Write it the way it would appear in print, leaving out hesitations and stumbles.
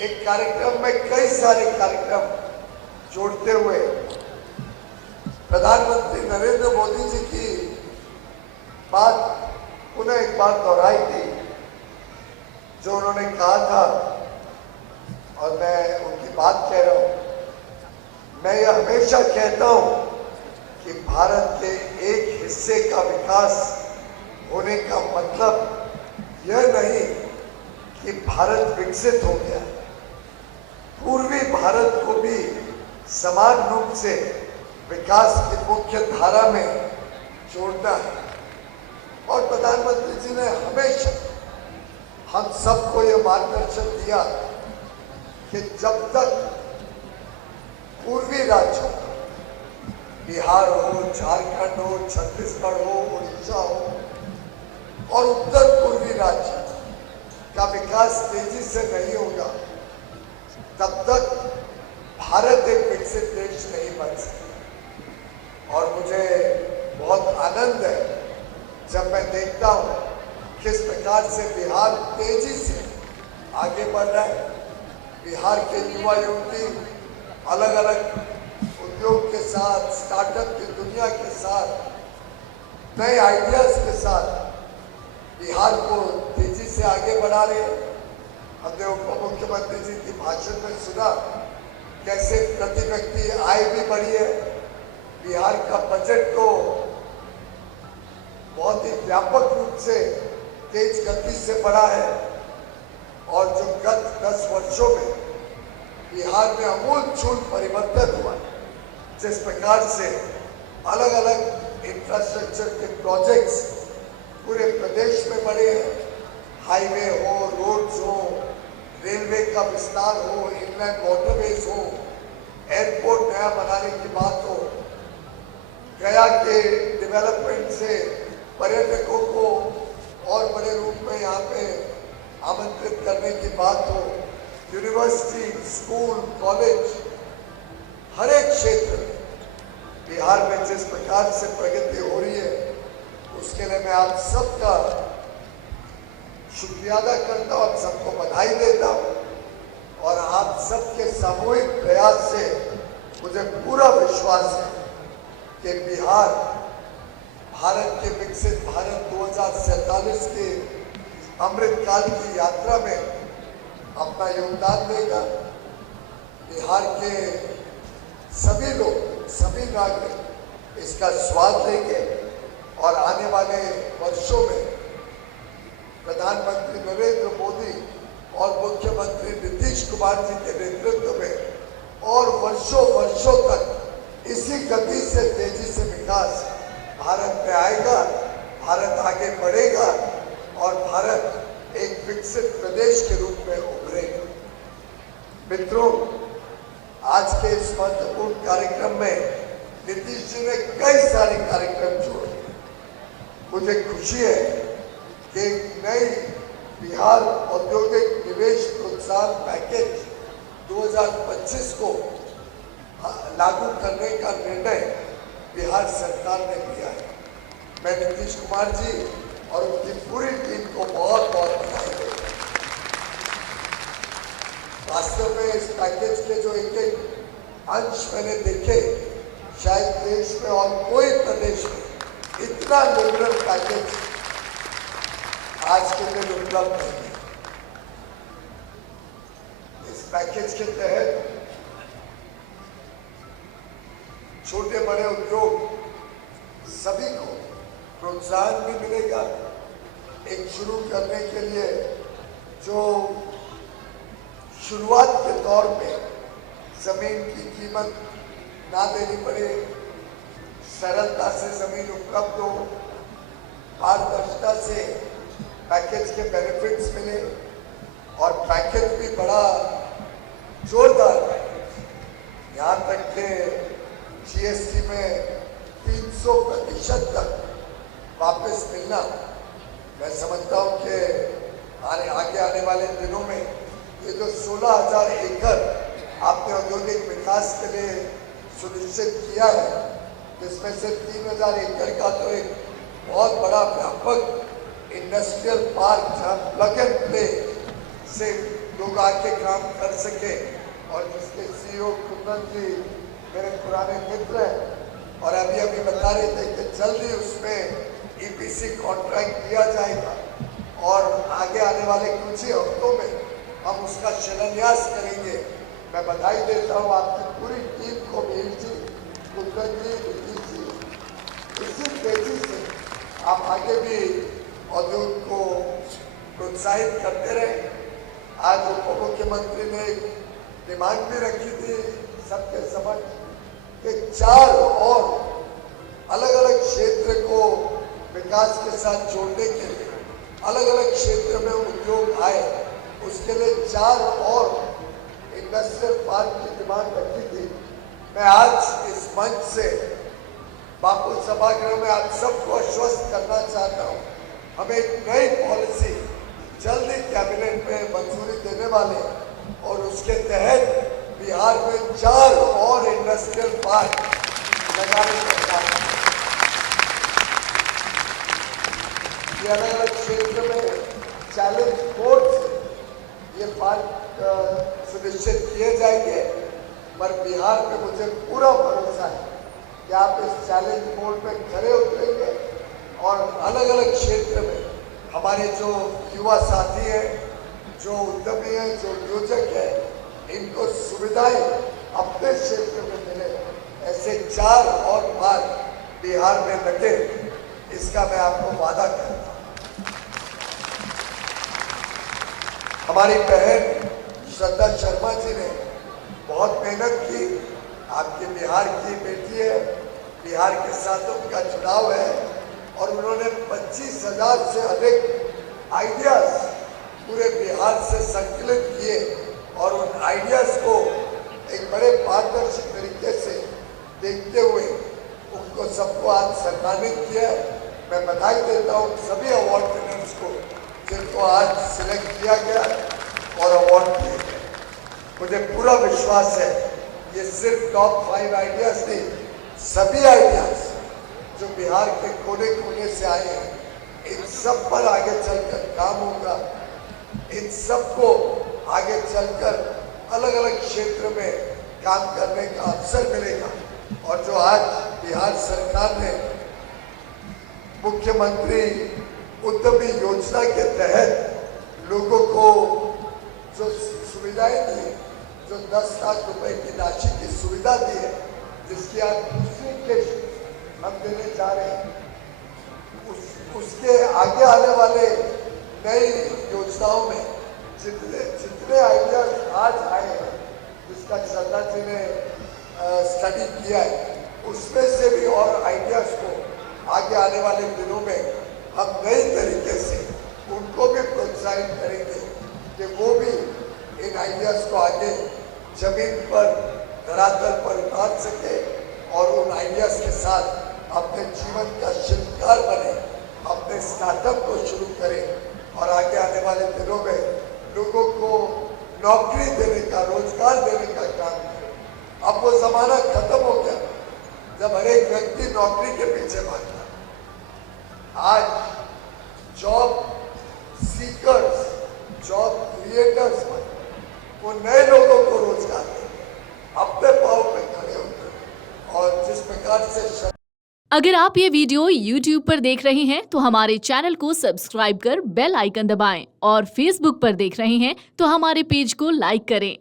एक कार्यक्रम में कई सारे कार्यक्रम जोड़ते हुए प्रधानमंत्री नरेंद्र मोदी जी की बात पुनः एक बार दोहराई थी, जो उन्होंने कहा था, और मैं उनकी बात कह रहा हूं। मैं यह हमेशा कहता हूं कि भारत के एक हिस्से का विकास होने का मतलब यह नहीं कि भारत विकसित हो गया। पूर्वी भारत को भी समान रूप से विकास की मुख्य धारा में जोड़ना है। और प्रधानमंत्री जी ने हमेशा हम सबको यह मार्गदर्शन दिया कि जब तक पूर्वी राज्यों बिहार हो, झारखंड हो, छत्तीसगढ़ हो, उड़ीसा हो और उत्तर पूर्वी राज्य का विकास तेजी से नहीं होगा, तब तक भारत एक विकसित देश नहीं बन सकता। और मुझे बहुत आनंद है जब मैं देखता हूं किस प्रकार से बिहार तेजी से आगे बढ़ रहा है। बिहार के युवा युवती अलग अलग उद्योग के साथ, स्टार्टअप की दुनिया के साथ, नए आइडियाज के साथ बिहार को तेजी से आगे बढ़ा रहे हैं। हमने उप मुख्यमंत्री जी की भाषण में सुना कैसे प्रति व्यक्ति आय भी बढ़ी है। बिहार का बजट तो बहुत ही व्यापक रूप से तेज गति से बढ़ा है और जो गत 10 वर्षों में बिहार में आमूलचूल परिवर्तन हुआ, जिस प्रकार से अलग अलग इंफ्रास्ट्रक्चर के प्रोजेक्ट्स पूरे प्रदेश में बढ़े हैं, हाईवे हो, रोड्स हो, रेलवे का विस्तार हो, इनलैंड वाटरवेज हो, एयरपोर्ट नया बनाने की बात हो, गया के डेवलपमेंट से पर्यटकों को और बड़े रूप में यहाँ पे आमंत्रित करने की बात हो, यूनिवर्सिटी, स्कूल, कॉलेज, हर एक क्षेत्र में बिहार में जिस प्रकार से प्रगति हो रही है, उसके लिए मैं आप सबका शुक्रिया अदा करता हूँ, आप सबको बधाई देता हूँ। और आप सबके सामूहिक प्रयास से मुझे पूरा विश्वास है कि बिहार भारत के विकसित भारत 2047 के अमृत काल की यात्रा में अपना योगदान देगा। बिहार के सभी लोग, सभी नागरिक इसका स्वाद लेंगे और आने वाले वर्षों में प्रधानमंत्री नरेंद्र मोदी और मुख्यमंत्री नीतीश कुमार जी के नेतृत्व में और वर्षों वर्षों तक इसी गति से तेजी से विकास भारत में आएगा, भारत आगे बढ़ेगा और भारत एक विकसित प्रदेश के रूप में उभरेगा। मित्रों, आज के इस महत्वपूर्ण कार्यक्रम में नीतीश जी ने कई सारे कार्यक्रम जोड़े। मुझे खुशी है कि नई बिहार औद्योगिक निवेश प्रोत्साहन पैकेज 2025 को लागू करने का निर्णय बिहार सरकार ने लिया है। मैं नीतीश कुमार जी और उनकी पूरी टीम को बहुत बहुत बधाई देता हूं। वास्तव में इस पैकेज के जो एक एक अंश मैंने देखे, शायद देश में और कोई प्रदेश में इतना लिबरल पैकेज आज के दिन उपलब्ध नहीं है। इस पैकेज के तहत छोटे बड़े उद्योग सभी को प्रोत्साहन भी मिलेगा। एक शुरू करने के लिए जो शुरुआत के तौर पे जमीन की कीमत ना देनी पड़े, सरलता से जमीन उपलब्ध हो, पारदर्शिता से पैकेज के बेनिफिट्स मिले और पैकेज भी बड़ा जोरदार है। यहाँ तक के जीएसटी में 300% तक वापस मिलना, मैं समझता हूँ कि आगे आने वाले दिनों में ये जो 16,000 एकड़ आपने औद्योगिक विकास के लिए सुनिश्चित किया है, इसमें से 3,000 एकड़ का तो एक बहुत बड़ा व्यापक इंडस्ट्रियल पार्क जहाँ प्लग एंड प्ले से लोग आके काम कर सके, और जिसके सीईओ कुंदन जी मेरे पुराने मित्र हैं और अभी अभी बता रहे थे कि जल्दी उसमें ईपीसी कॉन्ट्रैक्ट दिया जाएगा और आगे आने वाले कुछ ही हफ्तों में हम उसका शिलान्यास करेंगे। मैं बधाई देता हूँ आपकी पूरी टीम को, मीर जी, कुंदन जी, नीतीश जी। इसी तेजी से आप आगे भी उद्योग को प्रोत्साहित करते रहे। आज उप मुख्यमंत्री ने डिमांड भी रखी थी सबके समझ कि 4 और अलग अलग क्षेत्र को विकास के साथ जोड़ने के लिए, अलग अलग क्षेत्र में उद्योग आए, उसके लिए 4 और इंडस्ट्रियल पार्क की डिमांड रखी थी। मैं आज इस मंच से बापू सभागृह में आप सबको आश्वस्त करना चाहता हूँ, हमें एक नई पॉलिसी जल्दी कैबिनेट में मंजूरी देने वाले और उसके तहत बिहार में 4 और इंडस्ट्रियल पार्क लगाने का काम। ये अलग अलग क्षेत्र में चैलेंज कोर्ट से ये पार्क सुनिश्चित किए जाएंगे, पर बिहार में मुझे पूरा भरोसा है कि आप इस चैलेंज बोर्ड में खड़े उतरेंगे और अलग अलग क्षेत्र में हमारे जो युवा साथी हैं, जो उद्यमी हैं, जो योजक हैं, इनको सुविधाएं अपने क्षेत्र में मिले, ऐसे 4 और पार्क बिहार में लगे, इसका मैं आपको वादा करता हूँ। हमारी बहन श्रद्धा शर्मा जी ने बहुत मेहनत की, आपके बिहार की बेटी है, बिहार के साथ उनका जुड़ाव है और उन्होंने 25,000 से अधिक आइडियाज पूरे बिहार से संकलित किए और उन आइडियाज को एक बड़े पारदर्शी तरीके से देखते हुए उनको सबको आज सम्मानित किया। मैं बधाई देता हूँ सभी अवार्ड विनर्स को जिनको आज सिलेक्ट किया गया और अवार्ड दिए गए। मुझे पूरा विश्वास है ये सिर्फ टॉप 5 आइडियाज नहीं, सभी आइडियाज जो बिहार के कोने कोने से आए हैं, इन सब पर आगे चलकर काम होगा। इन सबको आगे चलकर अलग अलग क्षेत्र में काम करने का अवसर मिलेगा। और जो आज बिहार सरकार ने मुख्यमंत्री उद्यमी योजना के तहत लोगों को जो सुविधाएं दी, जो 10 लाख रुपए की राशि की सुविधा दी है, जिसकी आज दूसरी किस्त हम देने जा रहे हैं, उसके आगे आने वाले नई योजनाओं में जितने आइडियाज आज आए हैं, जिसका श्रद्धा जी ने स्टडी किया है, उसमें से भी और आइडियाज को आगे आने वाले दिनों में हम नई तरीके से उनको भी प्रोत्साहित करेंगे कि वो भी इन आइडियाज को आगे जमीन पर, धरातल पर उतार सके और उन आइडियाज के साथ अपने जीवन का शिल्पकार बने, अपने स्टार्टअप को शुरू करें और आगे आने वाले दिनों में लोगों को नौकरी देने का, रोजगार देने का काम करें। अब वो जमाना खत्म हो गया जब हर एक व्यक्ति नौकरी के पीछे भागता। आज जॉब सीकर्स, जॉब क्रिएटर्स बने, वो नए लोगों को रोजगार देंगे, अपने पांव पे खड़े होकर। और जिस प्रकार से अगर आप ये वीडियो YouTube पर देख रहे हैं तो हमारे चैनल को सब्सक्राइब कर बेल आइकन दबाएं और Facebook पर देख रहे हैं तो हमारे पेज को लाइक करें।